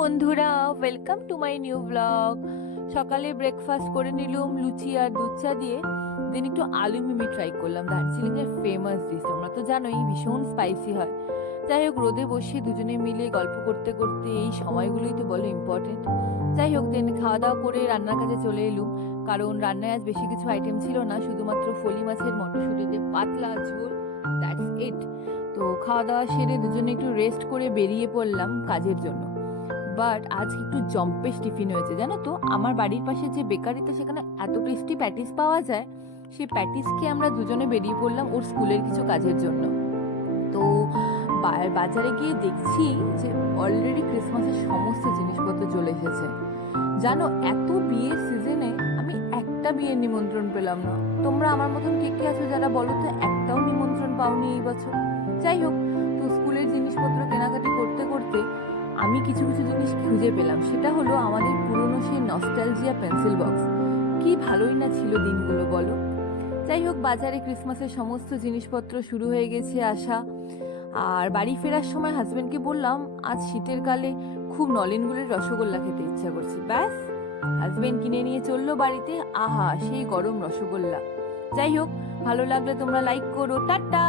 বন্ধুরা, welcome to my new blog. সকালে breakfast করে নিলাম লুচি আর দুধ চা দিয়ে। দেন একটু আলু মিমি ট্রাই করলাম, দার্জিলিং এর ফেমাস ডিশ। তোমরা তো জানোই ভীষণ স্পাইসি হয়। যাই হোক, রোদে বসে দুজনে মিলে গল্প করতে করতে এই সময়গুলোই তো বলো ইম্পর্টেন্ট। যাই হোক, দেন খাওয়া দাওয়া করে রান্নার কাজে চলে এলুম, কারণ রান্নায় আজ বেশি কিছু আইটেম ছিল না, শুধুমাত্র ফলি মাছের মটরশুঁটি দিয়ে পাতলা ঝোল, দ্যাটস ইট। তো খাওয়া দাওয়া সেরে দুজনে একটু রেস্ট করে বেরিয়ে পড়লাম কাজের জন্য। বাট আজ একটু জম্পেশ টিফিন হয়েছে, জানো তো। আমার বাড়ির পাশে যে বেকারিতে, সেখানে এত টেস্টি প্যাটিস পাওয়া যায়। সেই প্যাটিসকে আমরা দুজনে বেরিয়ে পড়লাম ওর স্কুলের কিছু কাজের জন্য। তো বাজারে গিয়ে দেখছি যে অলরেডি ক্রিসমাসের সমস্ত জিনিসপত্র চলে এসেছে। জানো, এত বিয়ের সিজনে আমি একটা বিয়ের নিমন্ত্রণ পেলাম না। তোমরা আমার মতন কে কে আছো যারা বলো তো একটাও নিমন্ত্রণ পাওনি এই বছর? যাই হোক, তো স্কুলের জিনিসপত্র কেনাকাটি করতে করতে আমি কিছু কিছু জিনিস খুঁজে পেলাম। সেটা হলো আমাদের পুরনো সেই নস্টালজিয়া পেন্সিল বক্স। কি ভালোই না ছিল দিনগুলো, বলো। যাই হোক, বাজারে ক্রিসমাসের সমস্ত জিনিসপত্র শুরু হয়ে গেছে আসা। আর বাড়ি ফেরার সময় হাজবেন্ডকে বললাম আজ শীতের কালে খুব নলেন গুড়ের রসগোল্লা খেতে ইচ্ছা করছে। ব্যাস, হাজবেন্ড কিনে নিয়ে চললো বাড়িতে। আহা, সেই গরম রসগোল্লা। যাই হোক, ভালো লাগলে তোমরা লাইক করো। টাটা।